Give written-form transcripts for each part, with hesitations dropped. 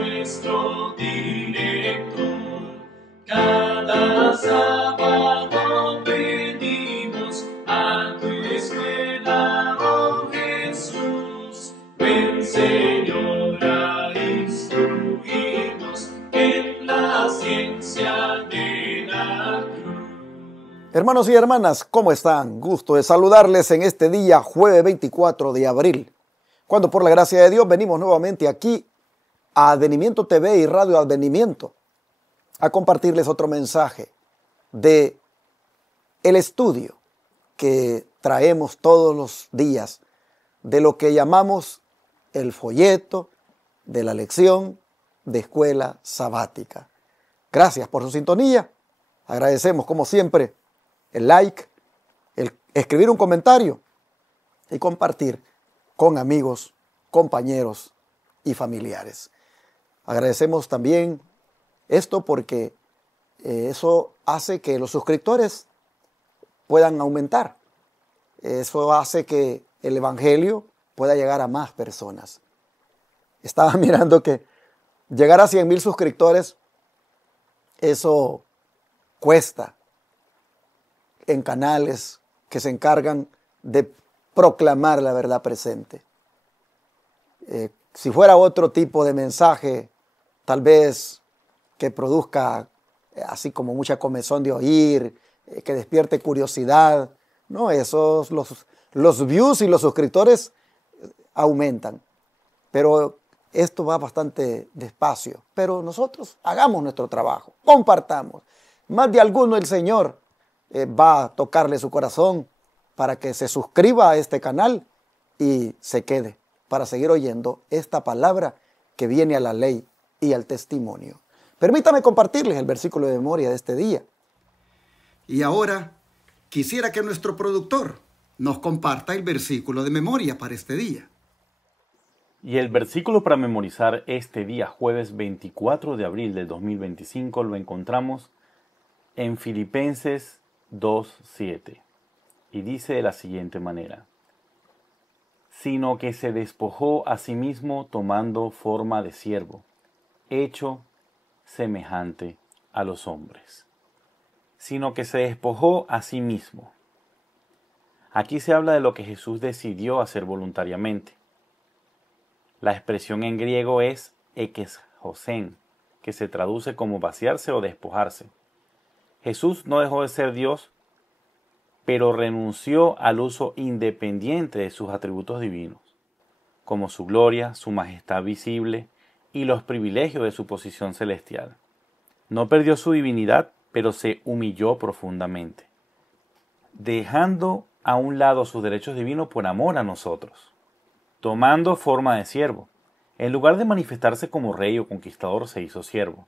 nuestro director. Cada sábado venimos a tu escuela, oh Jesús. Ven, Señor, a instruirnos en la ciencia de la cruz. Hermanos y hermanas, ¿cómo están? Gusto de saludarles en este día, jueves 24 de abril, cuando por la gracia de Dios venimos nuevamente aquí a Advenimiento TV y Radio Advenimiento a compartirles otro mensaje de el estudio que traemos todos los días de lo que llamamos el folleto de la lección de escuela sabática. Gracias por su sintonía. Agradecemos como siempre el like, el escribir un comentario y compartir con amigos, compañeros y familiares. Agradecemos también esto porque eso hace que los suscriptores puedan aumentar. Eso hace que el evangelio pueda llegar a más personas. Estaba mirando que llegar a 100,000 suscriptores, eso cuesta en canales que se encargan de proclamar la verdad presente. Si fuera otro tipo de mensaje, tal vez que produzca así como mucha comezón de oír, que despierte curiosidad, no, esos, los views y los suscriptores aumentan. Pero esto va bastante despacio. Pero nosotros hagamos nuestro trabajo, compartamos. Más de alguno el Señor va a tocarle su corazón para que se suscriba a este canal y se quede para seguir oyendo esta palabra que viene a la ley y al testimonio. Permítame compartirles el versículo de memoria de este día. Y ahora quisiera que nuestro productor nos comparta el versículo de memoria para este día. Y el versículo para memorizar este día, jueves 24 de abril del 2025, lo encontramos en Filipenses 2:7 y dice de la siguiente manera: sino que se despojó a sí mismo tomando forma de siervo, hecho semejante a los hombres. Sino que se despojó a sí mismo. Aquí se habla de lo que Jesús decidió hacer voluntariamente. La expresión en griego es ekeshosen, que se traduce como vaciarse o despojarse. Jesús no dejó de ser Dios, pero renunció al uso independiente de sus atributos divinos, como su gloria, su majestad visible y los privilegios de su posición celestial. No perdió su divinidad, pero se humilló profundamente, dejando a un lado sus derechos divinos por amor a nosotros, tomando forma de siervo. En lugar de manifestarse como rey o conquistador, se hizo siervo,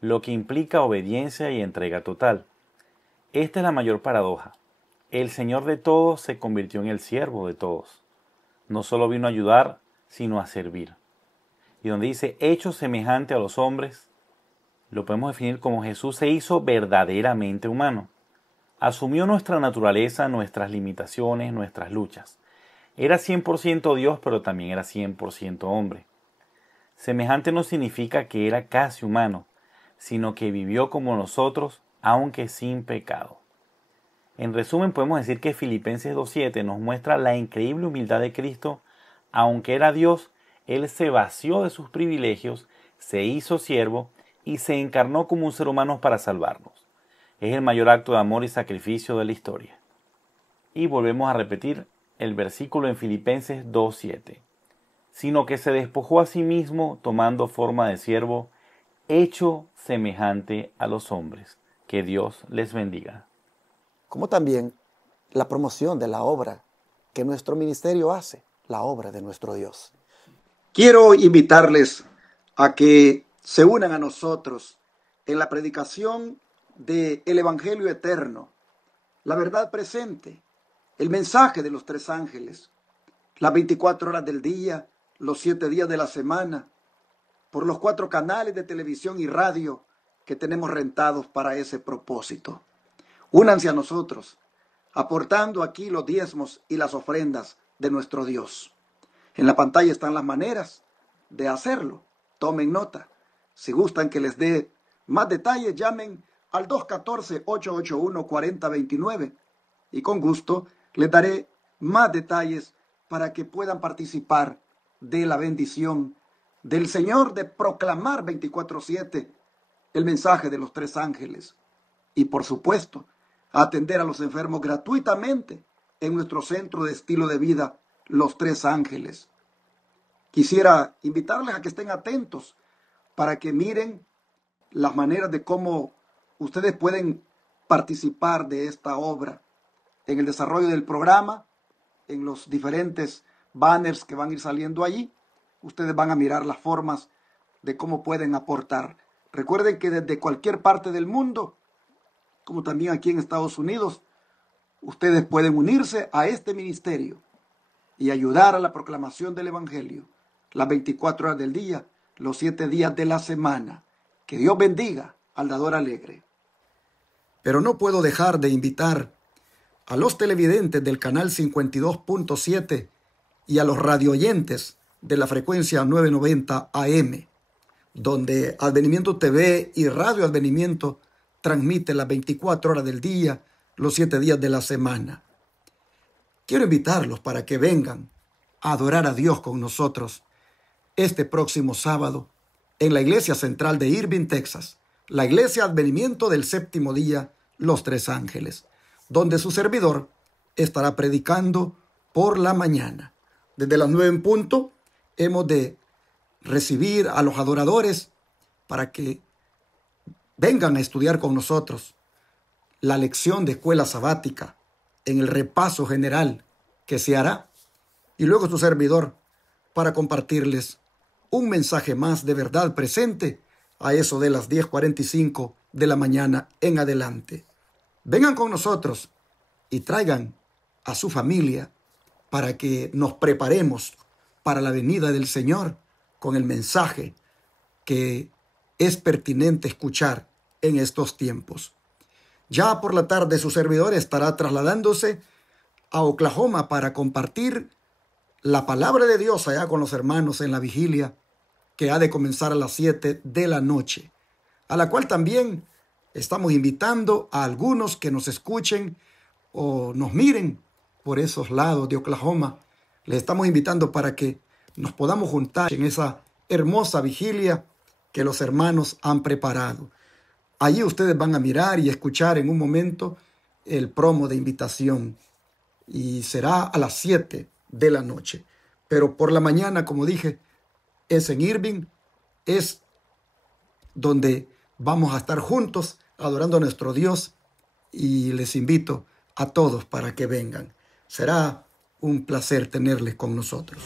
lo que implica obediencia y entrega total. Esta es la mayor paradoja. El Señor de todos se convirtió en el siervo de todos. No solo vino a ayudar, sino a servir. Y donde dice hecho semejante a los hombres, lo podemos definir como Jesús se hizo verdaderamente humano. Asumió nuestra naturaleza, nuestras limitaciones, nuestras luchas. Era 100% Dios, pero también era 100% hombre. Semejante no significa que era casi humano, sino que vivió como nosotros, aunque sin pecado. En resumen, podemos decir que Filipenses 2:7 nos muestra la increíble humildad de Cristo. Aunque era Dios, Él se vació de sus privilegios, se hizo siervo y se encarnó como un ser humano para salvarnos. Es el mayor acto de amor y sacrificio de la historia. Y volvemos a repetir el versículo en Filipenses 2:7. Sino que se despojó a sí mismo tomando forma de siervo, hecho semejante a los hombres. Que Dios les bendiga. Como también la promoción de la obra que nuestro ministerio hace, la obra de nuestro Dios. Quiero invitarles a que se unan a nosotros en la predicación del Evangelio eterno, la verdad presente, el mensaje de los 3 ángeles, las 24 horas del día, los 7 días de la semana, por los 4 canales de televisión y radio que tenemos rentados para ese propósito. Únanse a nosotros, aportando aquí los diezmos y las ofrendas de nuestro Dios. En la pantalla están las maneras de hacerlo. Tomen nota. Si gustan que les dé más detalles, llamen al 214-881-4029 y con gusto les daré más detalles para que puedan participar de la bendición del Señor de proclamar 24/7 el mensaje de los tres ángeles. Y por supuesto, atender a los enfermos gratuitamente en nuestro centro de estilo de vida, Los Tres Ángeles. Quisiera invitarles a que estén atentos para que miren las maneras de cómo ustedes pueden participar de esta obra en el desarrollo del programa, en los diferentes banners que van a ir saliendo allí. Ustedes van a mirar las formas de cómo pueden aportar. Recuerden que desde cualquier parte del mundo, como también aquí en Estados Unidos, ustedes pueden unirse a este ministerio y ayudar a la proclamación del Evangelio las 24 horas del día, los 7 días de la semana. Que Dios bendiga al dador alegre. Pero no puedo dejar de invitar a los televidentes del canal 52.7 y a los radioyentes de la frecuencia 990 AM, donde Advenimiento TV y Radio Advenimiento transmite las 24 horas del día, los 7 días de la semana. Quiero invitarlos para que vengan a adorar a Dios con nosotros este próximo sábado en la Iglesia Central de Irving, Texas, la Iglesia Advenimiento del Séptimo Día, Los Tres Ángeles, donde su servidor estará predicando por la mañana. Desde las 9 en punto hemos de recibir a los adoradores para que vengan a estudiar con nosotros la lección de escuela sabática en el repaso general que se hará, y luego su servidor para compartirles un mensaje más de verdad presente a eso de las 10:45 de la mañana en adelante. Vengan con nosotros y traigan a su familia para que nos preparemos para la venida del Señor con el mensaje que es pertinente escuchar en estos tiempos. Ya por la tarde su servidor estará trasladándose a Oklahoma para compartir la palabra de Dios allá con los hermanos en la vigilia que ha de comenzar a las 7 de la noche, a la cual también estamos invitando a algunos que nos escuchen o nos miren por esos lados de Oklahoma. Les estamos invitando para que nos podamos juntar en esa hermosa vigilia que los hermanos han preparado. Allí ustedes van a mirar y escuchar en un momento el promo de invitación y será a las 7 de la noche. Pero por la mañana, como dije, es en Irving, es donde vamos a estar juntos adorando a nuestro Dios, y les invito a todos para que vengan. Será un placer tenerles con nosotros.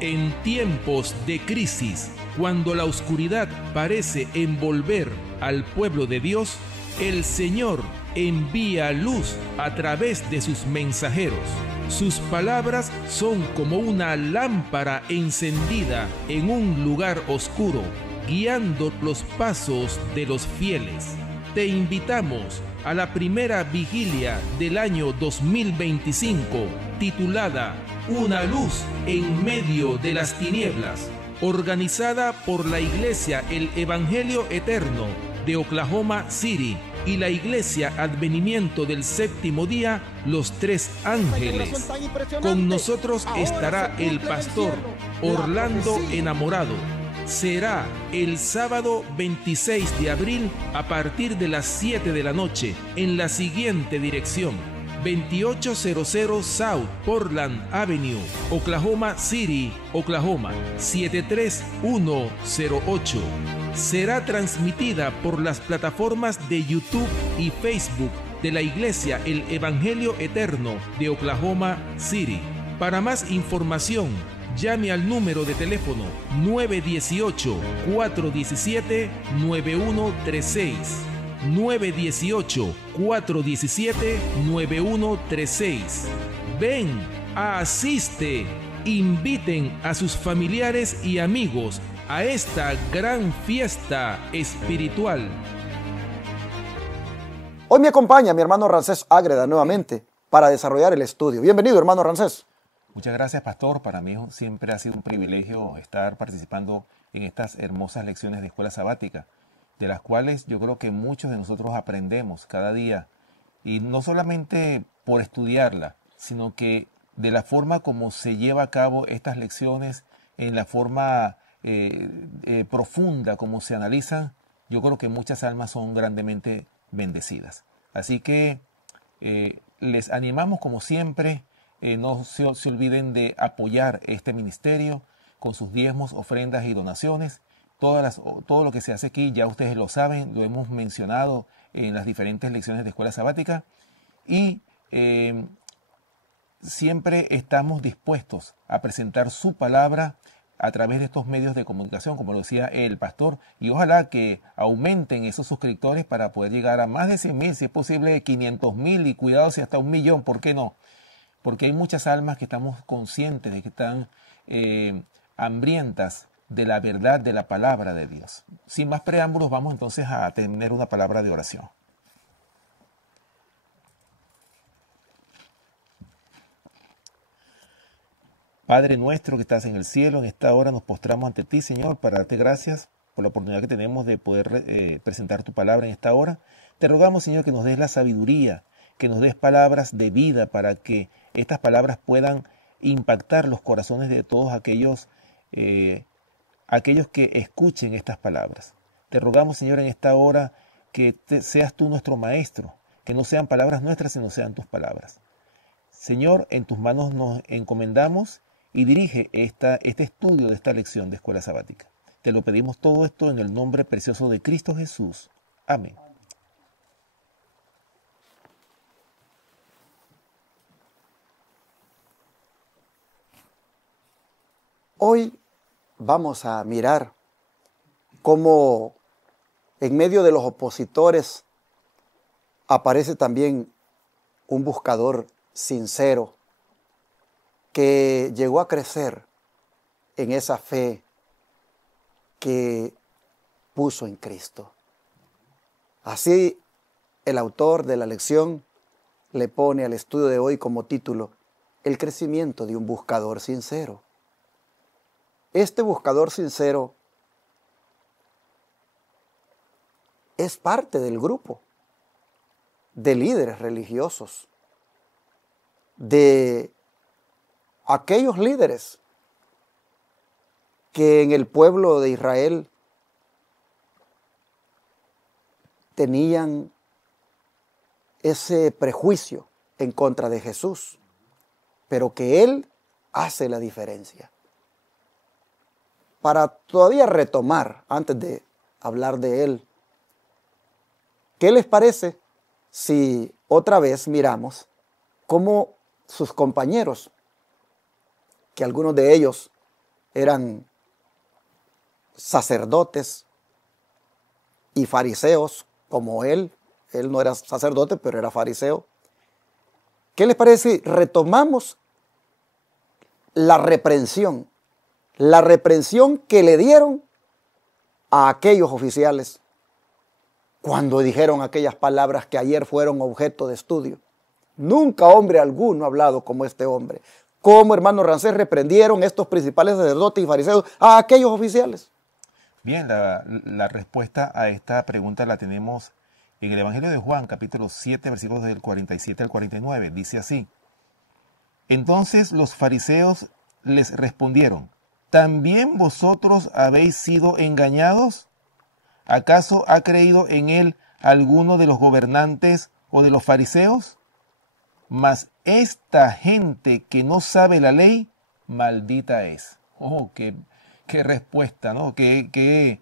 En tiempos de crisis, cuando la oscuridad parece envolver al pueblo de Dios, el Señor envía luz a través de sus mensajeros. Sus palabras son como una lámpara encendida en un lugar oscuro, guiando los pasos de los fieles. Te invitamos a la primera vigilia del año 2025, titulada Una luz en medio de las tinieblas, organizada por la Iglesia El Evangelio Eterno de Oklahoma City y la Iglesia Advenimiento del Séptimo Día, Los Tres Ángeles. Con nosotros estará el pastor Orlando Enamorado. Será el sábado 26 de abril a partir de las 7 de la noche en la siguiente dirección: 2800 South Portland Avenue, Oklahoma City, Oklahoma 73108. Será transmitida por las plataformas de YouTube y Facebook de la Iglesia El Evangelio Eterno de Oklahoma City. Para más información, llame al número de teléfono 918-417-9136. 918-417-9136. Ven, asiste, inviten a sus familiares y amigos a esta gran fiesta espiritual. Hoy me acompaña mi hermano Ramsés Ágreda nuevamente para desarrollar el estudio. Bienvenido, hermano Ramsés. Muchas gracias, pastor. Para mí siempre ha sido un privilegio estar participando en estas hermosas lecciones de escuela sabática, de las cuales yo creo que muchos de nosotros aprendemos cada día, y no solamente por estudiarla, sino que de la forma como se lleva a cabo estas lecciones, en la forma profunda como se analizan, yo creo que muchas almas son grandemente bendecidas. Así que les animamos como siempre, no se olviden de apoyar este ministerio con sus diezmos, ofrendas y donaciones. Todo lo que se hace aquí ya ustedes lo saben, lo hemos mencionado en las diferentes lecciones de escuela sabática, y siempre estamos dispuestos a presentar su palabra a través de estos medios de comunicación, como lo decía el pastor, y ojalá que aumenten esos suscriptores para poder llegar a más de 100,000, si es posible 500,000, y cuidado si hasta 1,000,000, ¿por qué no? Porque hay muchas almas que estamos conscientes de que están hambrientas de la verdad de la palabra de Dios. Sin más preámbulos, vamos entonces a tener una palabra de oración. Padre nuestro que estás en el cielo, en esta hora nos postramos ante ti, Señor, para darte gracias por la oportunidad que tenemos de poder presentar tu palabra en esta hora. Te rogamos, Señor, que nos des la sabiduría, que nos des palabras de vida para que estas palabras puedan impactar los corazones de todos aquellos que escuchen estas palabras. Te rogamos, Señor, en esta hora que seas tú nuestro maestro, que no sean palabras nuestras, sino sean tus palabras. Señor, en tus manos nos encomendamos y dirige este estudio de esta lección de escuela sabática. Te lo pedimos todo esto en el nombre precioso de Cristo Jesús. Amén. Hoy vamos a mirar cómo en medio de los opositores aparece también un buscador sincero que llegó a crecer en esa fe que puso en Cristo. Así, el autor de la lección le pone al estudio de hoy como título: el crecimiento de un buscador sincero. Este buscador sincero es parte del grupo de líderes religiosos, de aquellos líderes que en el pueblo de Israel tenían ese prejuicio en contra de Jesús, pero que Él hace la diferencia. Para todavía retomar, antes de hablar de Él, ¿qué les parece si otra vez miramos cómo sus compañeros, que algunos de ellos eran sacerdotes y fariseos como él no era sacerdote, pero era fariseo? ¿Qué les parece si retomamos la reprensión que le dieron a aquellos oficiales cuando dijeron aquellas palabras que ayer fueron objeto de estudio? Nunca hombre alguno ha hablado como este hombre. ¿Cómo, hermano Rancés, reprendieron estos principales sacerdotes y fariseos a aquellos oficiales? Bien, la respuesta a esta pregunta la tenemos en el Evangelio de Juan, capítulo 7, versículos del 47 al 49. Dice así: Entonces los fariseos les respondieron: ¿también vosotros habéis sido engañados? ¿Acaso ha creído en él alguno de los gobernantes o de los fariseos? Mas esta gente que no sabe la ley, maldita es. Oh, qué respuesta, ¿no? Qué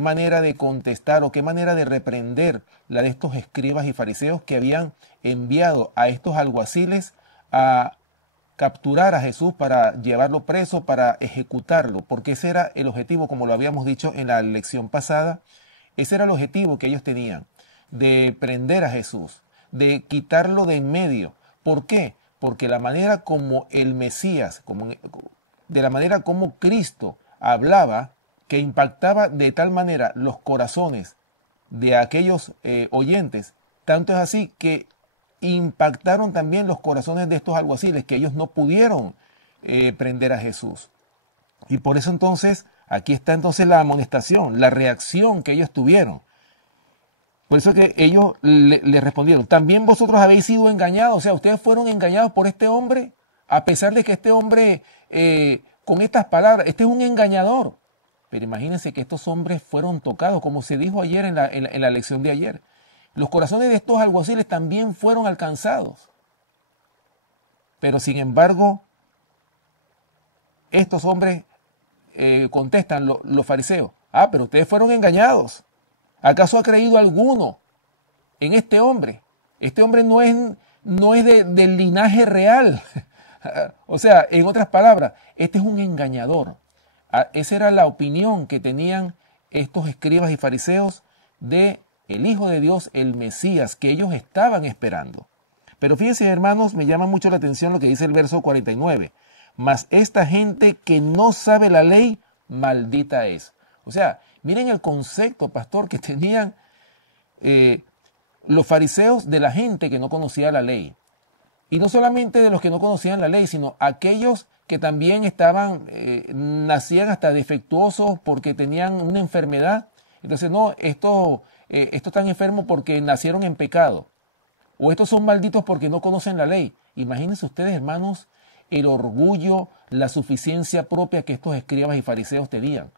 manera de contestar o qué manera de reprender la de estos escribas y fariseos que habían enviado a estos alguaciles a capturar a Jesús para llevarlo preso, para ejecutarlo, porque ese era el objetivo, como lo habíamos dicho en la lección pasada. Ese era el objetivo que ellos tenían, de prender a Jesús, de quitarlo de en medio. ¿Por qué? Porque la manera como el Mesías, de la manera como Cristo hablaba, que impactaba de tal manera los corazones de aquellos oyentes, tanto es así que impactaron también los corazones de estos alguaciles, que ellos no pudieron prender a Jesús. Y por eso entonces, aquí está entonces la amonestación, la reacción que ellos tuvieron. Por eso que ellos le respondieron, también vosotros habéis sido engañados, o sea, ustedes fueron engañados por este hombre, a pesar de que este hombre, con estas palabras, este es un engañador. Pero imagínense que estos hombres fueron tocados, como se dijo ayer en la lección de ayer. Los corazones de estos alguaciles también fueron alcanzados. Pero sin embargo, estos hombres contestan, los fariseos, pero ustedes fueron engañados. ¿Acaso ha creído alguno en este hombre? Este hombre no es del linaje real. O sea, en otras palabras, este es un engañador. Esa era la opinión que tenían estos escribas y fariseos de el Hijo de Dios, el Mesías, que ellos estaban esperando. Pero fíjense, hermanos, me llama mucho la atención lo que dice el verso 49. Mas esta gente que no sabe la ley, maldita es. O sea, miren el concepto, pastor, que tenían los fariseos de la gente que no conocía la ley. Y no solamente de los que no conocían la ley, sino aquellos que también nacían hasta defectuosos porque tenían una enfermedad. Entonces, no, estos están enfermos porque nacieron en pecado. O estos son malditos porque no conocen la ley. Imagínense ustedes, hermanos, el orgullo, la suficiencia propia que estos escribas y fariseos tenían.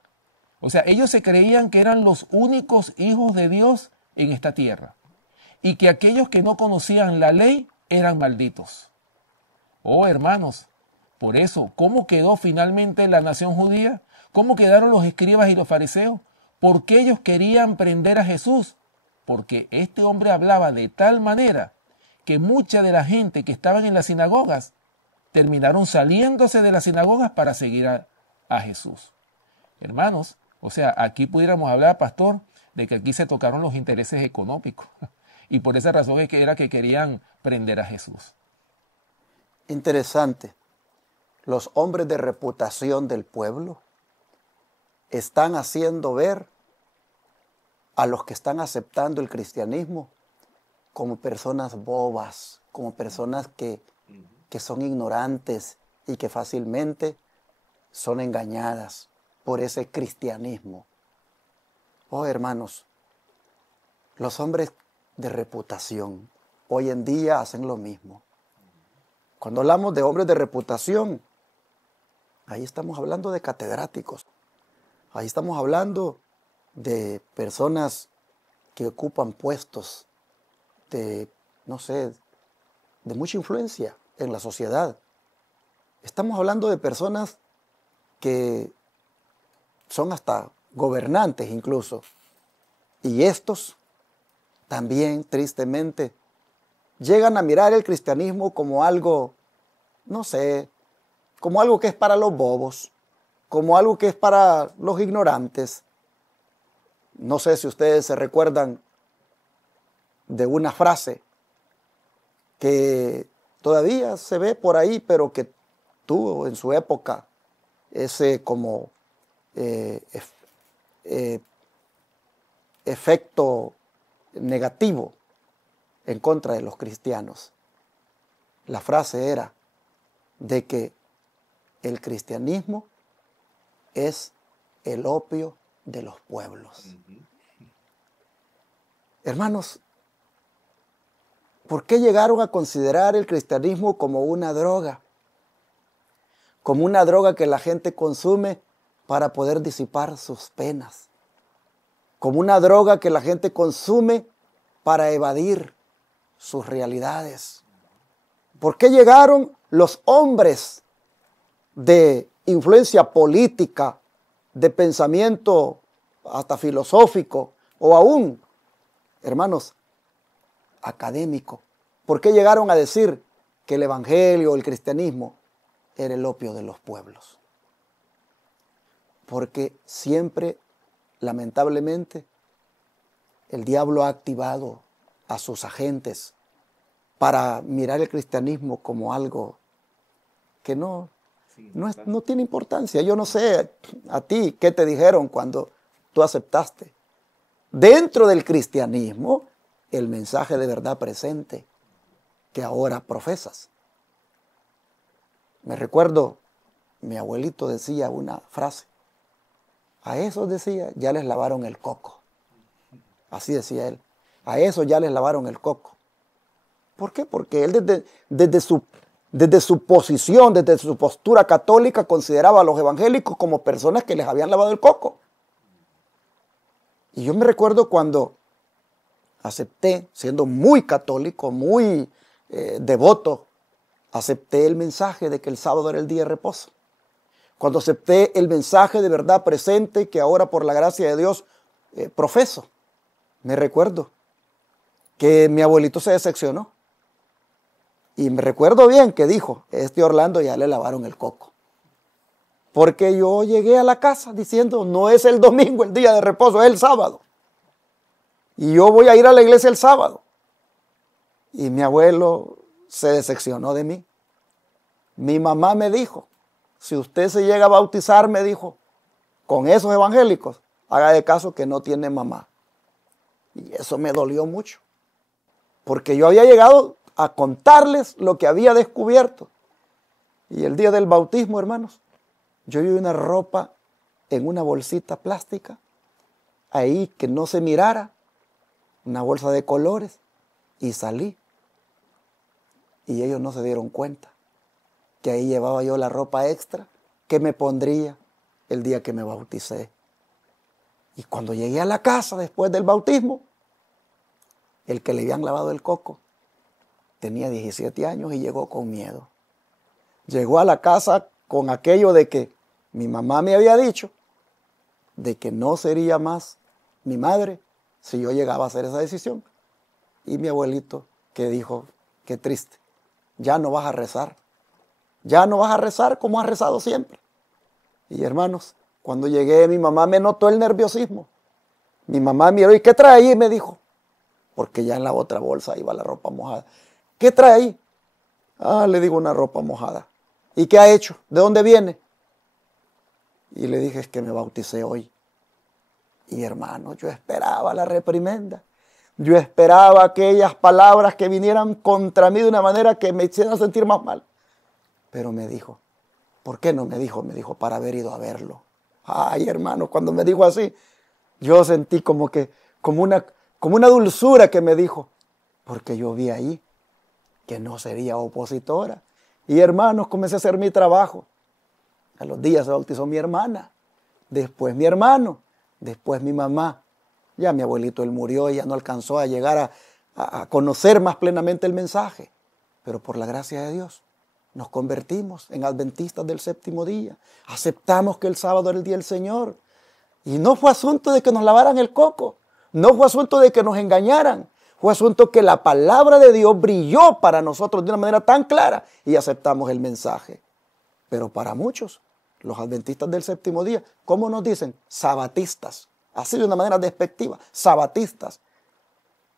O sea, ellos se creían que eran los únicos hijos de Dios en esta tierra. Y que aquellos que no conocían la ley eran malditos. Oh, hermanos, por eso, ¿cómo quedó finalmente la nación judía? ¿Cómo quedaron los escribas y los fariseos? ¿Por qué ellos querían prender a Jesús? Porque este hombre hablaba de tal manera que mucha de la gente que estaban en las sinagogas terminaron saliéndose de las sinagogas para seguir a Jesús. Hermanos, o sea, aquí pudiéramos hablar, pastor, de que aquí se tocaron los intereses económicos. Y por esa razón era que querían prender a Jesús. Interesante. Los hombres de reputación del pueblo están haciendo ver a los que están aceptando el cristianismo como personas bobas, como personas que son ignorantes y que fácilmente son engañadas por ese cristianismo. Oh, hermanos, los hombres de reputación hoy en día hacen lo mismo. Cuando hablamos de hombres de reputación, ahí estamos hablando de catedráticos. Ahí estamos hablando de personas que ocupan puestos de, no sé, de mucha influencia en la sociedad. Estamos hablando de personas que son hasta gobernantes incluso. Y estos también, tristemente, llegan a mirar el cristianismo como algo, no sé, como algo que es para los bobos, como algo que es para los ignorantes. No sé si ustedes se recuerdan de una frase que todavía se ve por ahí, pero que tuvo en su época ese como efecto negativo en contra de los cristianos. La frase era de que el cristianismo es el opio de los pueblos. Hermanos, ¿por qué llegaron a considerar el cristianismo como una droga? Como una droga que la gente consume para poder disipar sus penas. Como una droga que la gente consume para evadir sus realidades. ¿Por qué llegaron los hombres de influencia política, de pensamiento hasta filosófico o aún, hermanos, académico? ¿Por qué llegaron a decir que el evangelio, el cristianismo, era el opio de los pueblos? Porque siempre, lamentablemente, el diablo ha activado a sus agentes para mirar el cristianismo como algo que no tiene importancia. Yo no sé a ti qué te dijeron cuando tú aceptaste dentro del cristianismo el mensaje de verdad presente que ahora profesas. Me recuerdo mi abuelito decía una frase. A esos, decía, ya les lavaron el coco. Así decía él. A esos ya les lavaron el coco. ¿Por qué? Porque él desde su posición, desde su postura católica, consideraba a los evangélicos como personas que les habían lavado el coco. Y yo me recuerdo cuando acepté, siendo muy católico, muy devoto, acepté el mensaje de que el sábado era el día de reposo. Cuando acepté el mensaje de verdad presente que ahora por la gracia de Dios profeso, me recuerdo que mi abuelito se decepcionó. Y me recuerdo bien que dijo, Orlando ya le lavaron el coco. Porque yo llegué a la casa diciendo, no es el domingo el día de reposo, es el sábado. Y yo voy a ir a la iglesia el sábado. Y mi abuelo se decepcionó de mí. Mi mamá me dijo, si usted se llega a bautizar, me dijo, con esos evangélicos, haga de caso que no tiene mamá. Y eso me dolió mucho. Porque yo había llegado a contarles lo que había descubierto. Y el día del bautismo, hermanos, yo vi una ropa en una bolsita plástica, ahí que no se mirara, una bolsa de colores, y salí. Y ellos no se dieron cuenta que ahí llevaba yo la ropa extra que me pondría el día que me bauticé. Y cuando llegué a la casa después del bautismo, el que le habían lavado el coco tenía 17 años y llegó con miedo. Llegó a la casa con aquello de que mi mamá me había dicho de que no sería más mi madre si yo llegaba a hacer esa decisión. Y mi abuelito que dijo, qué triste, ya no vas a rezar. Ya no vas a rezar como has rezado siempre. Y hermanos, cuando llegué, mi mamá me notó el nerviosismo. Mi mamá miró, ¿y qué trae ahí? Y me dijo, porque ya en la otra bolsa iba la ropa mojada. ¿Qué trae ahí? Ah, le digo, una ropa mojada. ¿Y qué ha hecho? ¿De dónde viene? Y le dije, es que me bauticé hoy. Y hermano, yo esperaba la reprimenda. Yo esperaba aquellas palabras que vinieran contra mí de una manera que me hicieran sentir más mal. Pero me dijo, ¿por qué no me dijo? Me dijo, para haber ido a verlo. Ay, hermano, cuando me dijo así, yo sentí como una dulzura que me dijo, porque yo vi ahí que no sería opositora. Y hermanos, comencé a hacer mi trabajo. A los días se bautizó mi hermana, después mi hermano, después mi mamá. Ya mi abuelito, él murió y ya no alcanzó a llegar a conocer más plenamente el mensaje. Pero por la gracia de Dios, nos convertimos en adventistas del séptimo día. Aceptamos que el sábado era el día del Señor. Y no fue asunto de que nos lavaran el coco. No fue asunto de que nos engañaran. Fue asunto que la palabra de Dios brilló para nosotros de una manera tan clara y aceptamos el mensaje. Pero para muchos, los adventistas del séptimo día, ¿cómo nos dicen? Sabatistas. Así de una manera despectiva. Sabatistas.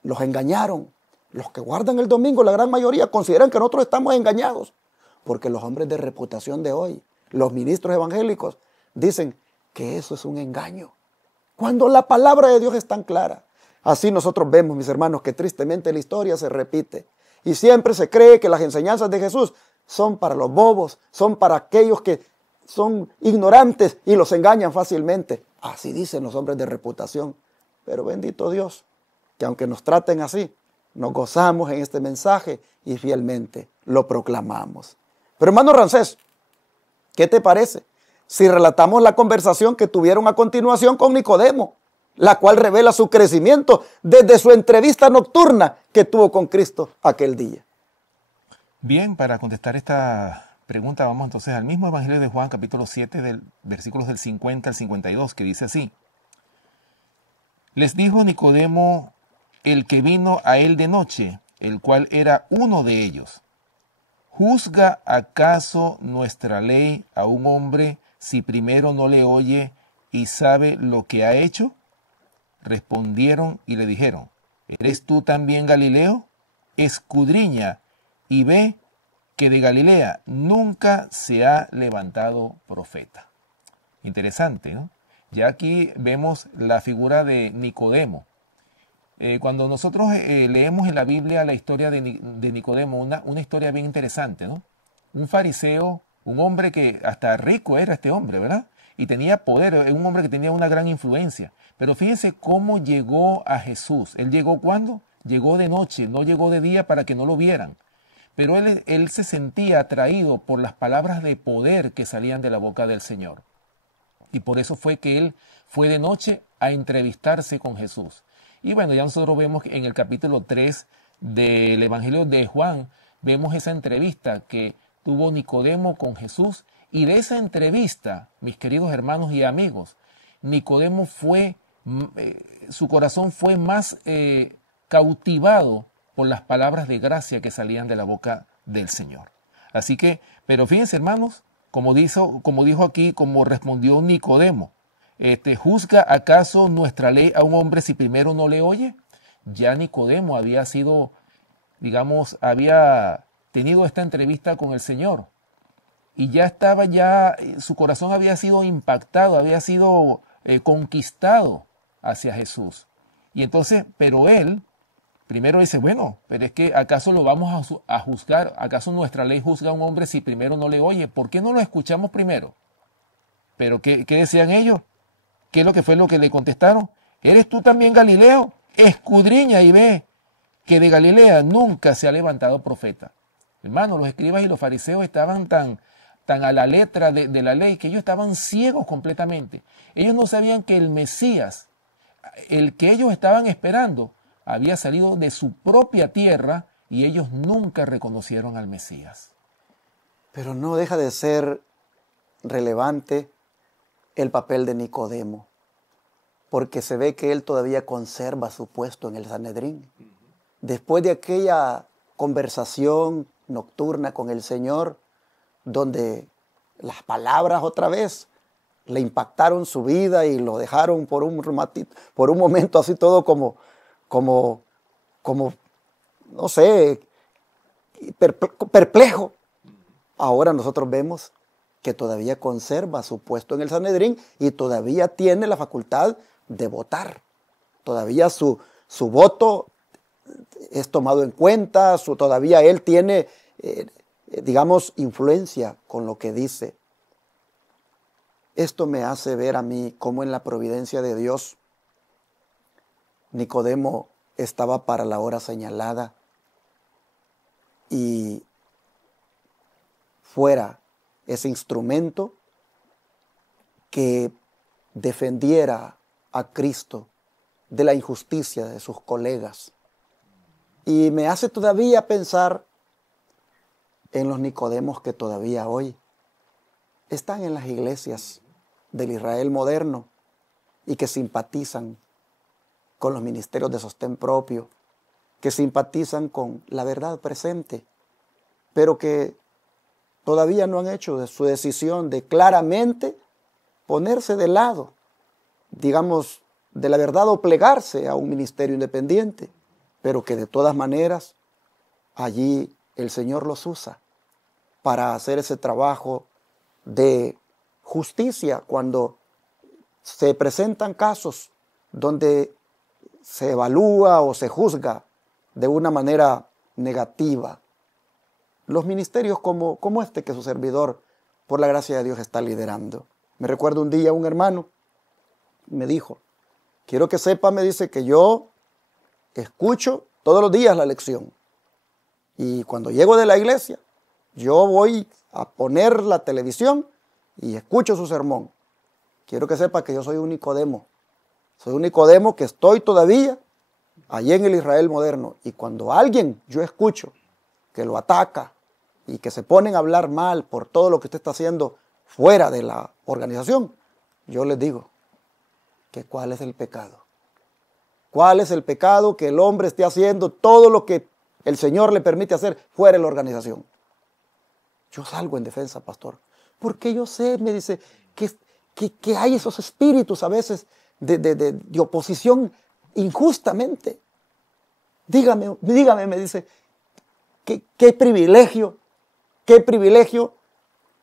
Los engañaron. Los que guardan el domingo, la gran mayoría, consideran que nosotros estamos engañados. Porque los hombres de reputación de hoy, los ministros evangélicos, dicen que eso es un engaño. Cuando la palabra de Dios es tan clara. Así nosotros vemos, mis hermanos, que tristemente la historia se repite. Y siempre se cree que las enseñanzas de Jesús son para los bobos, son para aquellos que son ignorantes y los engañan fácilmente. Así dicen los hombres de reputación. Pero bendito Dios, que aunque nos traten así, nos gozamos en este mensaje y fielmente lo proclamamos. Pero hermano Ramsés, ¿qué te parece si relatamos la conversación que tuvieron a continuación con Nicodemo, la cual revela su crecimiento desde su entrevista nocturna que tuvo con Cristo aquel día? Bien, para contestar esta pregunta vamos entonces al mismo Evangelio de Juan, capítulo 7, versículos del 50 al 52, que dice así. Les dijo Nicodemo, el que vino a él de noche, el cual era uno de ellos. ¿Juzga acaso nuestra ley a un hombre si primero no le oye y sabe lo que ha hecho? Respondieron y le dijeron, ¿eres tú también Galileo? Escudriña y ve que de Galilea nunca se ha levantado profeta. Interesante, ¿no? Ya aquí vemos la figura de Nicodemo. Cuando nosotros leemos en la Biblia la historia de Nicodemo, una historia bien interesante, ¿no? Un fariseo un hombre que hasta rico era este hombre, ¿verdad? Y tenía poder, un hombre que tenía una gran influencia. Pero fíjense cómo llegó a Jesús. ¿Él llegó cuándo? Llegó de noche, no llegó de día para que no lo vieran. Pero él se sentía atraído por las palabras de poder que salían de la boca del Señor. Y por eso fue que él fue de noche a entrevistarse con Jesús. Y bueno, ya nosotros vemos en el capítulo 3 del Evangelio de Juan, vemos esa entrevista que tuvo Nicodemo con Jesús. Y de esa entrevista, mis queridos hermanos y amigos, Nicodemo su corazón fue más cautivado por las palabras de gracia que salían de la boca del Señor. Así que, pero fíjense hermanos, como dijo aquí, como respondió Nicodemo, ¿juzga acaso nuestra ley a un hombre si primero no le oye? Ya Nicodemo había sido, digamos, había tenido esta entrevista con el Señor y su corazón había sido impactado, había sido conquistado hacia Jesús. Y entonces, pero él primero dice, bueno, pero es que ¿acaso lo vamos a juzgar? ¿Acaso nuestra ley juzga a un hombre si primero no le oye? ¿Por qué no lo escuchamos primero? Pero ¿qué decían ellos? ¿Qué es lo que fue lo que le contestaron? ¿Eres tú también Galileo? Escudriña y ve que de Galilea nunca se ha levantado profeta. Hermano, los escribas y los fariseos estaban tan a la letra de la ley que ellos estaban ciegos completamente. Ellos no sabían que el Mesías, el que ellos estaban esperando, había salido de su propia tierra y ellos nunca reconocieron al Mesías. Pero no deja de ser relevante el papel de Nicodemo, porque se ve que él todavía conserva su puesto en el Sanedrín. Después de aquella conversación nocturna con el Señor, donde las palabras otra vez le impactaron su vida y lo dejaron por un momento así todo como no sé, perplejo. Ahora nosotros vemos que todavía conserva su puesto en el Sanedrín y todavía tiene la facultad de votar. Todavía su voto es tomado en cuenta, todavía él tiene, digamos, influencia con lo que dice. Esto me hace ver a mí cómo en la providencia de Dios Nicodemo estaba para la hora señalada y fuera ese instrumento que defendiera a Cristo de la injusticia de sus colegas. Y me hace todavía pensar en los Nicodemos que todavía hoy están en las iglesias del Israel moderno y que simpatizan con los ministerios de sostén propio, que simpatizan con la verdad presente, pero que todavía no han hecho de su decisión de claramente ponerse de lado, digamos, de la verdad o plegarse a un ministerio independiente, pero que de todas maneras allí el Señor los usa para hacer ese trabajo de justicia cuando se presentan casos donde se evalúa o se juzga de una manera negativa. Los ministerios como este que su servidor, por la gracia de Dios, está liderando. Me recuerdo un día un hermano me dijo, quiero que sepa, me dice, que yo escucho todos los días la lección. Y cuando llego de la iglesia, yo voy a poner la televisión y escucho su sermón. Quiero que sepa que yo soy un Nicodemo. Soy un Nicodemo que estoy todavía allí en el Israel moderno. Y cuando alguien yo escucho que lo ataca y que se ponen a hablar mal por todo lo que usted está haciendo fuera de la organización, yo les digo que cuál es el pecado. ¿Cuál es el pecado que el hombre esté haciendo todo lo que el Señor le permite hacer fuera de la organización? Yo salgo en defensa, pastor, porque yo sé, me dice, que hay esos espíritus a veces de oposición injustamente. Dígame, me dice, qué privilegio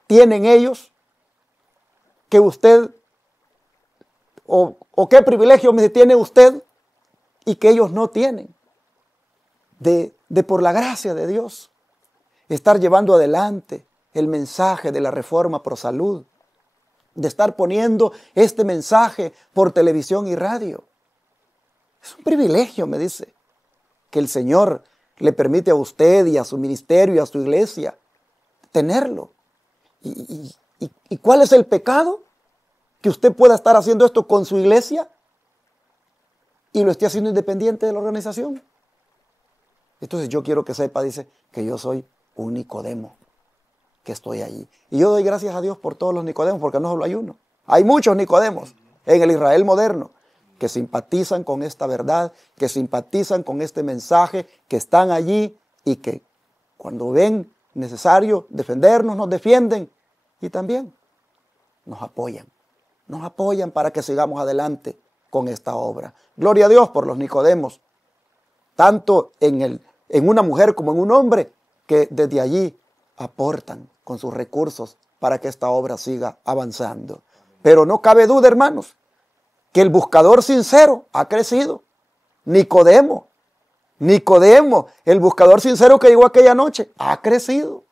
tienen ellos que usted, o qué privilegio me tiene usted y que ellos no tienen, de por la gracia de Dios, estar llevando adelante el mensaje de la Reforma Pro Salud, de estar poniendo este mensaje por televisión y radio. Es un privilegio, me dice, que el Señor le permite a usted y a su ministerio y a su iglesia tenerlo. ¿Y cuál es el pecado? Que usted pueda estar haciendo esto con su iglesia y lo esté haciendo independiente de la organización. Entonces yo quiero que sepa, dice, que yo soy un Nicodemo, que estoy allí. Y yo doy gracias a Dios por todos los Nicodemos, porque no solo hay uno. Hay muchos Nicodemos en el Israel moderno que simpatizan con esta verdad, que simpatizan con este mensaje, que están allí y que cuando ven necesario defendernos, nos defienden y también nos apoyan para que sigamos adelante con esta obra. Gloria a Dios por los Nicodemos, tanto en una mujer como en un hombre, que desde allí aportan con sus recursos para que esta obra siga avanzando. Pero no cabe duda, hermanos, que el buscador sincero ha crecido. Nicodemo, el buscador sincero que llegó aquella noche, ha crecido.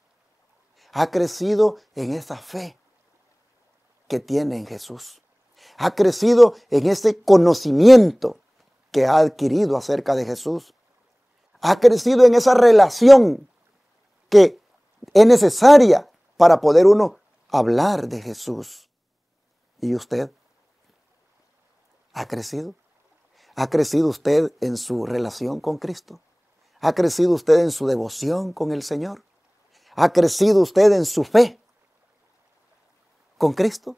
Ha crecido en esa fe que tiene en Jesús. Ha crecido en ese conocimiento que ha adquirido acerca de Jesús. Ha crecido en esa relación que es necesaria para poder uno hablar de Jesús. ¿Y usted? ¿Ha crecido? ¿Ha crecido usted en su relación con Cristo? ¿Ha crecido usted en su devoción con el Señor? ¿Ha crecido usted en su fe con Cristo?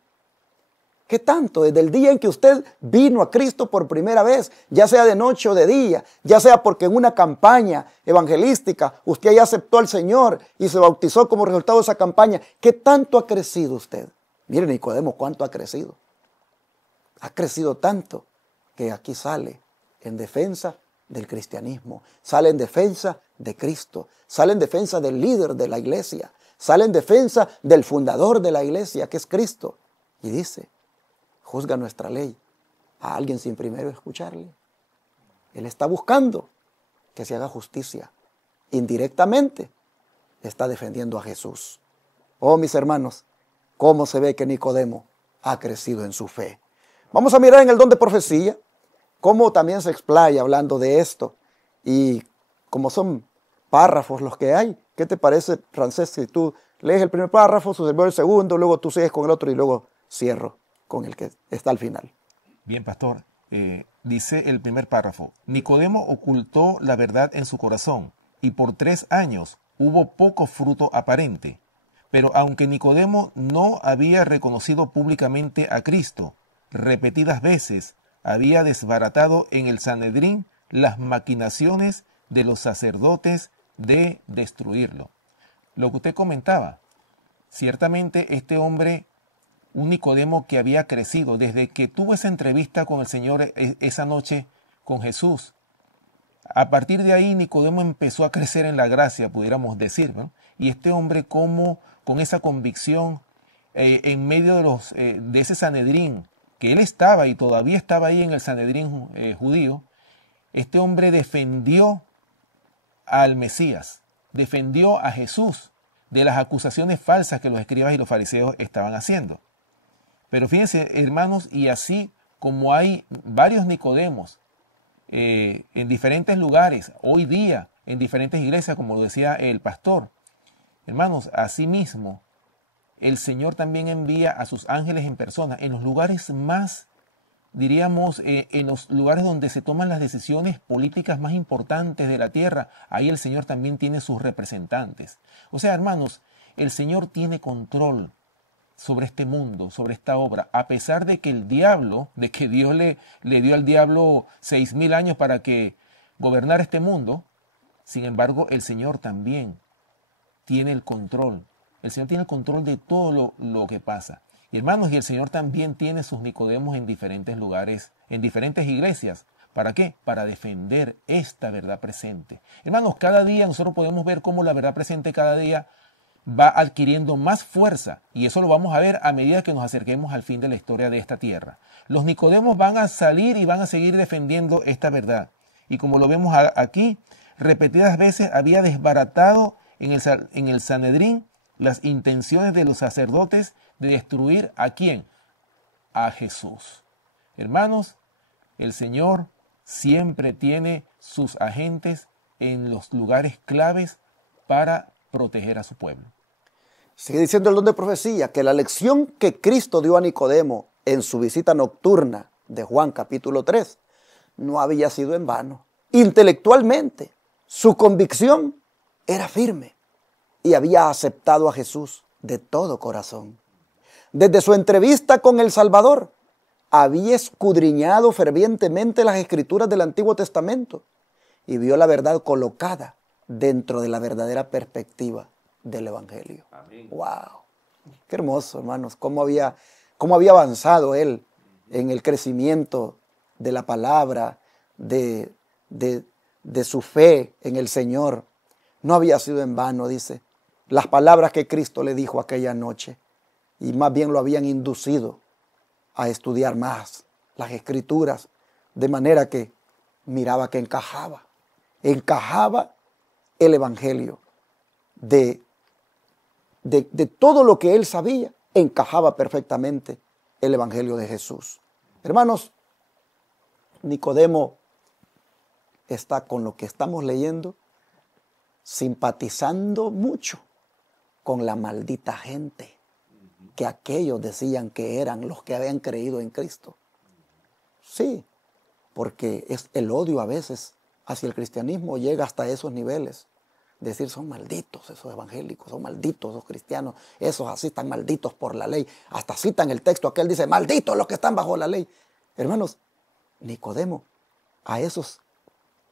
¿Qué tanto? Desde el día en que usted vino a Cristo por primera vez, ya sea de noche o de día, ya sea porque en una campaña evangelística usted ya aceptó al Señor y se bautizó como resultado de esa campaña, ¿qué tanto ha crecido usted? Mire, Nicodemo, ¿cuánto ha crecido? Ha crecido tanto que aquí sale en defensa del cristianismo, sale en defensa de Cristo, sale en defensa del líder de la iglesia, sale en defensa del fundador de la iglesia, que es Cristo. Y dice, juzga nuestra ley a alguien sin primero escucharle. Él está buscando que se haga justicia. Indirectamente está defendiendo a Jesús. Oh, mis hermanos, cómo se ve que Nicodemo ha crecido en su fe. Vamos a mirar en el don de profecía, cómo también se explaya hablando de esto. Y como son párrafos los que hay, ¿qué te parece, Francés, si tú lees el primer párrafo, su servidor el segundo, luego tú sigues con el otro y luego cierro con el que está al final? Bien, pastor. Dice el primer párrafo: Nicodemo ocultó la verdad en su corazón, y por 3 años hubo poco fruto aparente. Pero aunque Nicodemo no había reconocido públicamente a Cristo, repetidas veces había desbaratado en el Sanedrín las maquinaciones de los sacerdotes de destruirlo. Lo que usted comentaba, ciertamente este hombre, un Nicodemo que había crecido desde que tuvo esa entrevista con el Señor esa noche con Jesús. A partir de ahí Nicodemo empezó a crecer en la gracia, pudiéramos decir, ¿no? Y este hombre, como con esa convicción en medio de ese Sanedrín, que él estaba y todavía estaba ahí en el Sanedrín judío, este hombre defendió al Mesías, defendió a Jesús de las acusaciones falsas que los escribas y los fariseos estaban haciendo. Pero fíjense, hermanos, y así como hay varios Nicodemos en diferentes lugares, hoy día, en diferentes iglesias, como lo decía el pastor, hermanos, asimismo, el Señor también envía a sus ángeles en persona, en los lugares más, diríamos, en los lugares donde se toman las decisiones políticas más importantes de la tierra. Ahí el Señor también tiene sus representantes. O sea, hermanos, el Señor tiene control sobre este mundo, sobre esta obra, a pesar de que el diablo, de que Dios le dio al diablo 6,000 años para que gobernara este mundo. Sin embargo, el Señor también tiene el control. El Señor tiene el control de todo lo que pasa. Y hermanos, y el Señor también tiene sus Nicodemos en diferentes lugares, en diferentes iglesias. ¿Para qué? Para defender esta verdad presente. Hermanos, cada día nosotros podemos ver cómo la verdad presente cada día va adquiriendo más fuerza. Y eso lo vamos a ver a medida que nos acerquemos al fin de la historia de esta tierra. Los Nicodemos van a salir y van a seguir defendiendo esta verdad. Y como lo vemos aquí, repetidas veces había desbaratado en el Sanedrín las intenciones de los sacerdotes de destruir ¿a quién? A Jesús. Hermanos, el Señor siempre tiene sus agentes en los lugares claves para proteger a su pueblo. Sigue diciendo el don de profecía que la lección que Cristo dio a Nicodemo en su visita nocturna de Juan capítulo 3 no había sido en vano. Intelectualmente, su convicción era firme y había aceptado a Jesús de todo corazón. Desde su entrevista con el Salvador, había escudriñado fervientemente las escrituras del Antiguo Testamento y vio la verdad colocada dentro de la verdadera perspectiva del Evangelio. Amén. ¡Wow! Qué hermoso, hermanos. Cómo había avanzado él en el crecimiento de la palabra, de su fe en el Señor. No había sido en vano, dice, las palabras que Cristo le dijo aquella noche. Y más bien lo habían inducido a estudiar más las Escrituras, de manera que miraba que encajaba el Evangelio de todo lo que él sabía, encajaba perfectamente el Evangelio de Jesús. Hermanos, Nicodemo está con lo que estamos leyendo, simpatizando mucho con la maldita gente que aquellos decían que eran los que habían creído en Cristo. Sí, porque es el odio a veces hacia el cristianismo llega hasta esos niveles. Decir, son malditos esos evangélicos, son malditos esos cristianos, esos así están malditos por la ley. Hasta citan el texto, aquel dice, malditos los que están bajo la ley. Hermanos, Nicodemo, a esos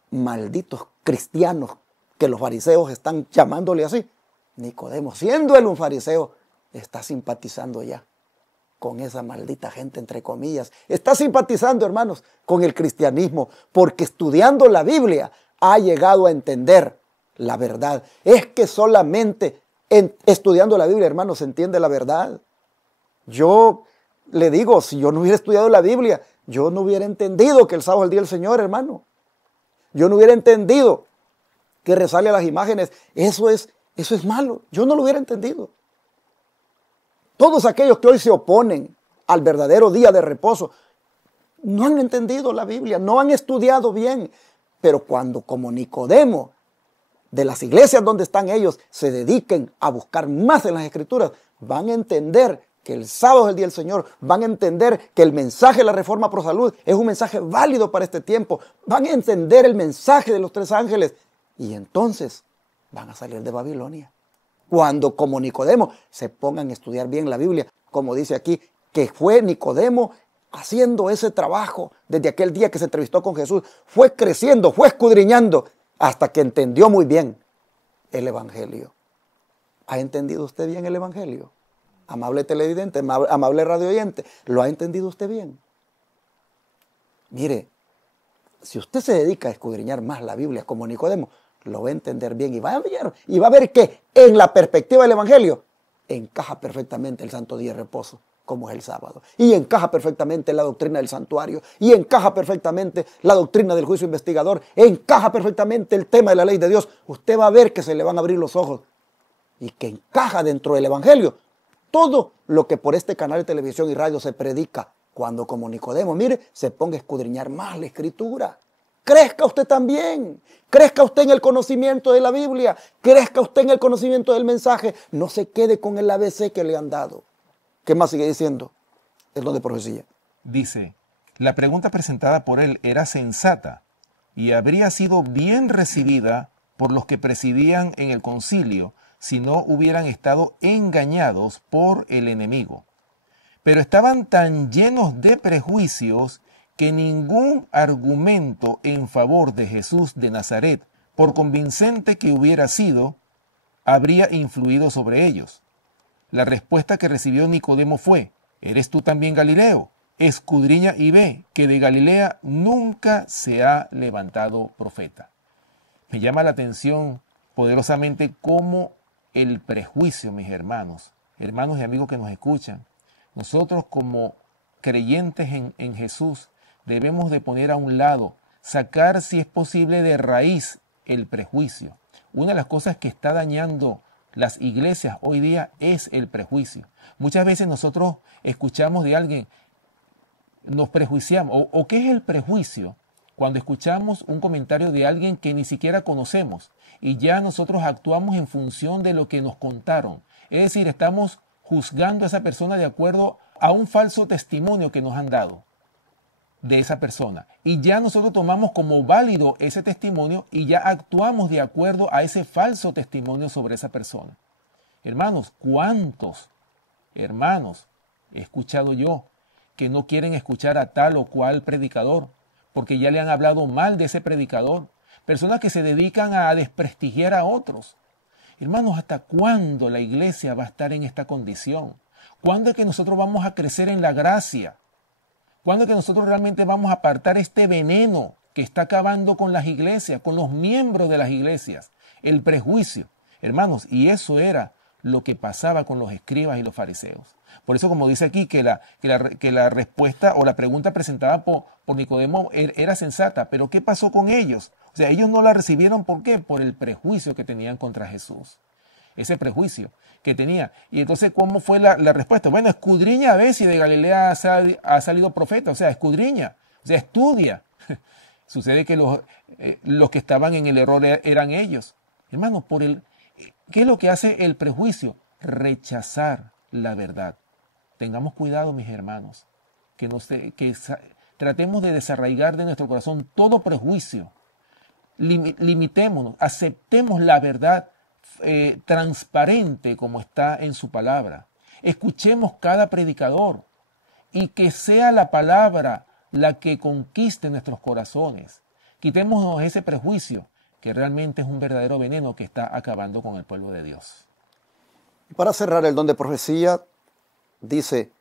malditos cristianos que los fariseos están llamándole así, Nicodemo, siendo él un fariseo, está simpatizando ya con esa maldita gente, entre comillas. Está simpatizando, hermanos, con el cristianismo, porque estudiando la Biblia ha llegado a entender la verdad. Es que solamente estudiando la Biblia, hermanos, se entiende la verdad. Yo le digo, si yo no hubiera estudiado la Biblia, yo no hubiera entendido que el sábado es el día del Señor, hermano. Yo no hubiera entendido que rezarle a las imágenes, eso es malo. Yo no lo hubiera entendido. Todos aquellos que hoy se oponen al verdadero día de reposo no han entendido la Biblia, no han estudiado bien. Pero cuando, como Nicodemo, de las iglesias donde están ellos, se dediquen a buscar más en las Escrituras, van a entender que el sábado es el día del Señor, van a entender que el mensaje de la Reforma Pro Salud es un mensaje válido para este tiempo, van a entender el mensaje de los 3 ángeles y entonces van a salir de Babilonia. Cuando, como Nicodemo, se pongan a estudiar bien la Biblia, como dice aquí, que fue Nicodemo haciendo ese trabajo desde aquel día que se entrevistó con Jesús, fue creciendo, fue escudriñando, hasta que entendió muy bien el Evangelio. ¿Ha entendido usted bien el Evangelio? Amable televidente, amable radio oyente, ¿lo ha entendido usted bien? Mire, si usted se dedica a escudriñar más la Biblia como Nicodemo, lo va a entender bien y va a ver que en la perspectiva del Evangelio encaja perfectamente el santo día de reposo, como es el sábado, y encaja perfectamente la doctrina del santuario, y encaja perfectamente la doctrina del juicio investigador, encaja perfectamente el tema de la ley de Dios. Usted va a ver que se le van a abrir los ojos y que encaja dentro del Evangelio todo lo que por este canal de televisión y radio se predica, cuando como Nicodemo, mire, se ponga a escudriñar más la Escritura. Crezca usted también, crezca usted en el conocimiento de la Biblia, crezca usted en el conocimiento del mensaje, no se quede con el ABC que le han dado. ¿Qué más sigue diciendo el don de profecía? Dice, la pregunta presentada por él era sensata y habría sido bien recibida por los que presidían en el concilio si no hubieran estado engañados por el enemigo. Pero estaban tan llenos de prejuicios que ningún argumento en favor de Jesús de Nazaret, por convincente que hubiera sido, habría influido sobre ellos. La respuesta que recibió Nicodemo fue, ¿eres tú también Galileo? Escudriña y ve que de Galilea nunca se ha levantado profeta. Me llama la atención poderosamente cómo el prejuicio, mis hermanos y amigos que nos escuchan, nosotros como creyentes en Jesús debemos de poner a un lado, sacar si es posible de raíz el prejuicio. Una de las cosas que está dañando las iglesias hoy día es el prejuicio. Muchas veces nosotros escuchamos de alguien, nos prejuiciamos. ¿O qué es el prejuicio? Cuando escuchamos un comentario de alguien que ni siquiera conocemos y ya nosotros actuamos en función de lo que nos contaron. Es decir, estamos juzgando a esa persona de acuerdo a un falso testimonio que nos han dado de esa persona. Y ya nosotros tomamos como válido ese testimonio y ya actuamos de acuerdo a ese falso testimonio sobre esa persona. Hermanos, ¿cuántos hermanos he escuchado yo que no quieren escuchar a tal o cual predicador porque ya le han hablado mal de ese predicador? Personas que se dedican a desprestigiar a otros. Hermanos, ¿hasta cuándo la iglesia va a estar en esta condición? ¿Cuándo es que nosotros vamos a crecer en la gracia? ¿Cuándo es que nosotros realmente vamos a apartar este veneno que está acabando con las iglesias, con los miembros de las iglesias? El prejuicio. Hermanos, y eso era lo que pasaba con los escribas y los fariseos. Por eso, como dice aquí, que la respuesta o la pregunta presentada por Nicodemo era sensata. Pero ¿qué pasó con ellos? O sea, ellos no la recibieron. ¿Por qué? Por el prejuicio que tenían contra Jesús. Ese prejuicio que tenía. Y entonces, ¿cómo fue la respuesta? Bueno, escudriña a ver si de Galilea ha salido profeta. O sea, escudriña. O sea, estudia. Sucede que los que estaban en el error eran ellos. Hermanos, ¿qué es lo que hace el prejuicio? Rechazar la verdad. Tengamos cuidado, mis hermanos, que tratemos de desarraigar de nuestro corazón todo prejuicio. Limitémonos, aceptemos la verdad transparente como está en su palabra. Escuchemos cada predicador y que sea la palabra la que conquiste nuestros corazones. Quitémonos ese prejuicio que realmente es un verdadero veneno que está acabando con el pueblo de Dios. Y para cerrar el don de profecía, dice,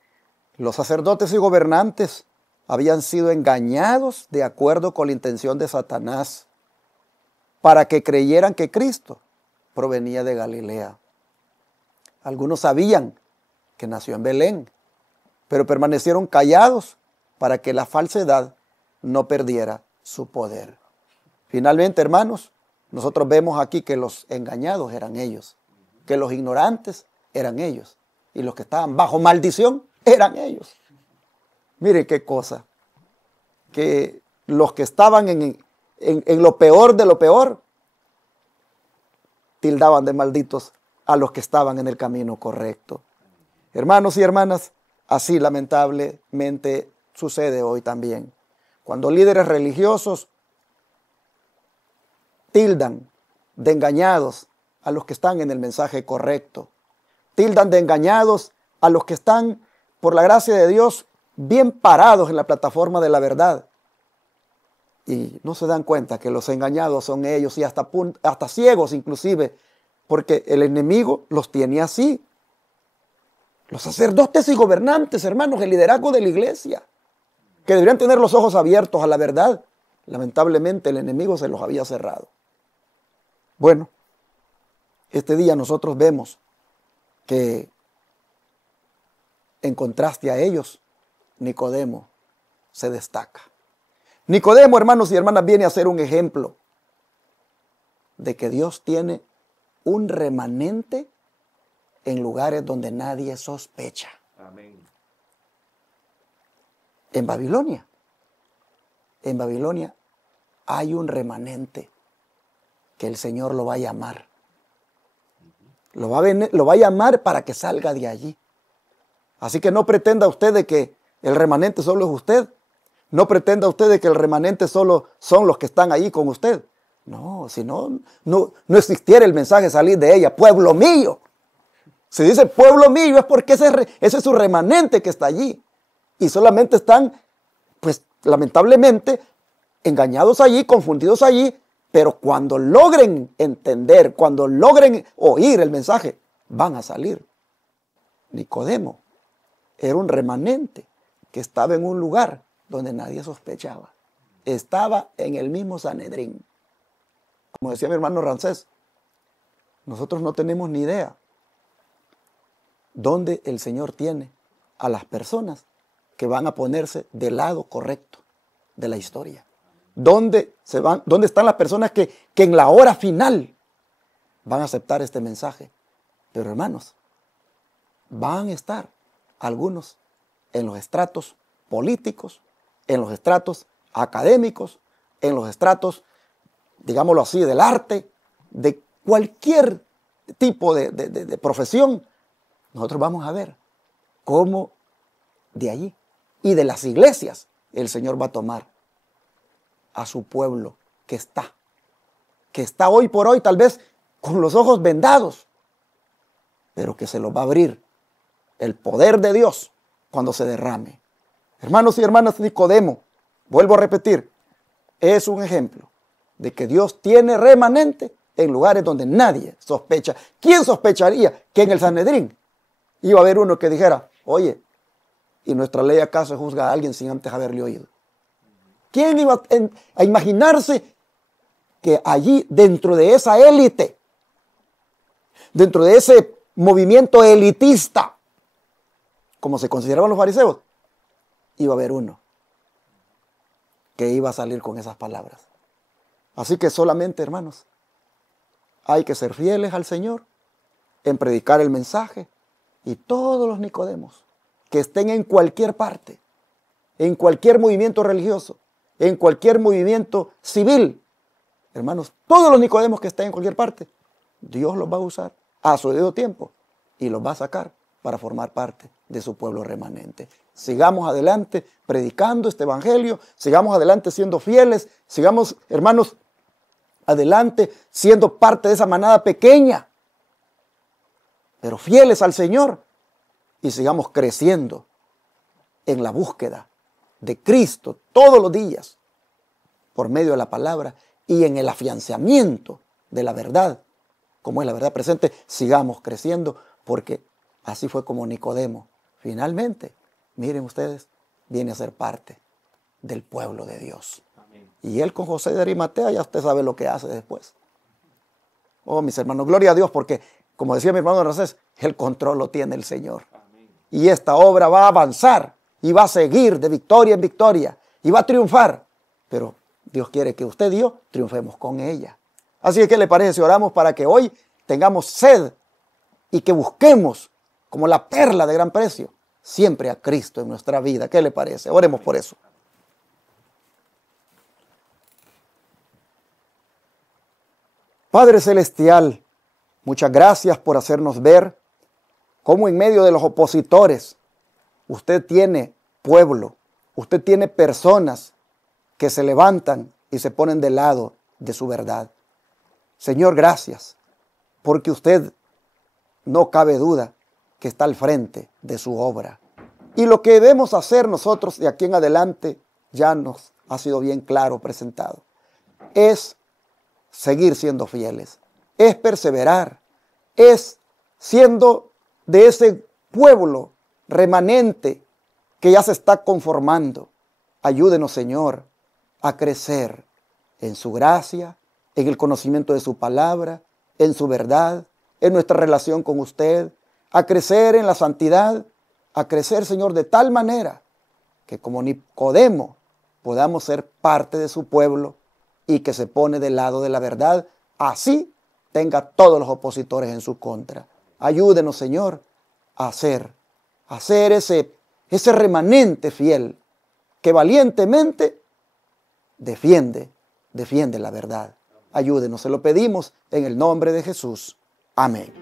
los sacerdotes y gobernantes habían sido engañados de acuerdo con la intención de Satanás para que creyeran que Cristo provenía de Galilea. Algunos sabían que nació en Belén, pero permanecieron callados para que la falsedad no perdiera su poder. Finalmente, hermanos, nosotros vemos aquí que los engañados eran ellos, que los ignorantes eran ellos, y los que estaban bajo maldición eran ellos. Miren qué cosa, que los que estaban en lo peor de lo peor, tildaban de malditos a los que estaban en el camino correcto. Hermanos y hermanas, así lamentablemente sucede hoy también. Cuando líderes religiosos tildan de engañados a los que están en el mensaje correcto, tildan de engañados a los que están, por la gracia de Dios, bien parados en la plataforma de la verdad. Y no se dan cuenta que los engañados son ellos y hasta ciegos inclusive, porque el enemigo los tiene así. Los sacerdotes y gobernantes, hermanos, el liderazgo de la iglesia, que deberían tener los ojos abiertos a la verdad, lamentablemente el enemigo se los había cerrado. Bueno, este día nosotros vemos que en contraste a ellos, Nicodemo se destaca. Nicodemo, hermanos y hermanas, viene a ser un ejemplo de que Dios tiene un remanente en lugares donde nadie sospecha. Amén. En Babilonia hay un remanente que el Señor lo va a llamar. Lo va a llamar para que salga de allí. Así que no pretenda usted de que el remanente solo es usted. No pretenda usted de que el remanente solo son los que están ahí con usted. No, si no existiera el mensaje salir de ella, pueblo mío. Si dice pueblo mío es porque ese es su remanente que está allí. Y solamente están, pues lamentablemente, engañados allí, confundidos allí, pero cuando logren entender, cuando logren oír el mensaje, van a salir. Nicodemo era un remanente que estaba en un lugar donde nadie sospechaba. Estaba en el mismo Sanedrín. Como decía mi hermano Ramsés, nosotros no tenemos ni idea dónde el Señor tiene a las personas que van a ponerse del lado correcto de la historia. ¿Dónde están las personas que en la hora final van a aceptar este mensaje? Pero hermanos, van a estar algunos en los estratos políticos, en los estratos académicos, en los estratos, digámoslo así, del arte, de cualquier tipo de profesión. Nosotros vamos a ver cómo de allí y de las iglesias el Señor va a tomar a su pueblo que está hoy por hoy tal vez con los ojos vendados, pero que se los va a abrir el poder de Dios cuando se derrame. Hermanos y hermanas, Nicodemo, vuelvo a repetir, es un ejemplo de que Dios tiene remanente en lugares donde nadie sospecha. ¿Quién sospecharía que en el Sanedrín iba a haber uno que dijera, oye, ¿y nuestra ley acaso juzga a alguien sin antes haberle oído? ¿Quién iba a imaginarse que allí, dentro de esa élite, dentro de ese movimiento elitista, como se consideraban los fariseos, iba a haber uno que iba a salir con esas palabras? Así que solamente, hermanos, hay que ser fieles al Señor en predicar el mensaje, y todos los Nicodemos que estén en cualquier parte, en cualquier movimiento religioso, en cualquier movimiento civil, hermanos, todos los Nicodemos que estén en cualquier parte, Dios los va a usar a su debido tiempo y los va a sacar para formar parte de su pueblo remanente. Sigamos adelante predicando este evangelio, sigamos adelante siendo fieles, sigamos, hermanos, adelante siendo parte de esa manada pequeña, pero fieles al Señor, y sigamos creciendo en la búsqueda de Cristo todos los días por medio de la palabra y en el afianzamiento de la verdad, como es la verdad presente. Sigamos creciendo, porque así fue como Nicodemo finalmente, miren ustedes, viene a ser parte del pueblo de Dios. Amén. Y él con José de Arimatea, ya usted sabe lo que hace después. Oh, mis hermanos, gloria a Dios, porque como decía mi hermano Ramsés, el control lo tiene el Señor. Amén. Y esta obra va a avanzar y va a seguir de victoria en victoria y va a triunfar. Pero Dios quiere que usted y yo triunfemos con ella. Así que, ¿qué le parece si oramos para que hoy tengamos sed y que busquemos como la perla de gran precio siempre a Cristo en nuestra vida? ¿Qué le parece? Oremos por eso. Padre Celestial, muchas gracias por hacernos ver cómo en medio de los opositores usted tiene pueblo, usted tiene personas que se levantan y se ponen del lado de su verdad. Señor, gracias, porque usted, no cabe duda, que está al frente de su obra. Y lo que debemos hacer nosotros de aquí en adelante ya nos ha sido bien claro presentado. Es seguir siendo fieles, es perseverar, es siendo de ese pueblo remanente que ya se está conformando. Ayúdenos, Señor, a crecer en su gracia, en el conocimiento de su palabra, en su verdad, en nuestra relación con usted, a crecer en la santidad, a crecer, Señor, de tal manera que como Nicodemo podamos ser parte de su pueblo y que se pone del lado de la verdad, así tenga todos los opositores en su contra. Ayúdenos, Señor, a ser ese remanente fiel que valientemente defiende la verdad. Ayúdenos, se lo pedimos en el nombre de Jesús. Amén.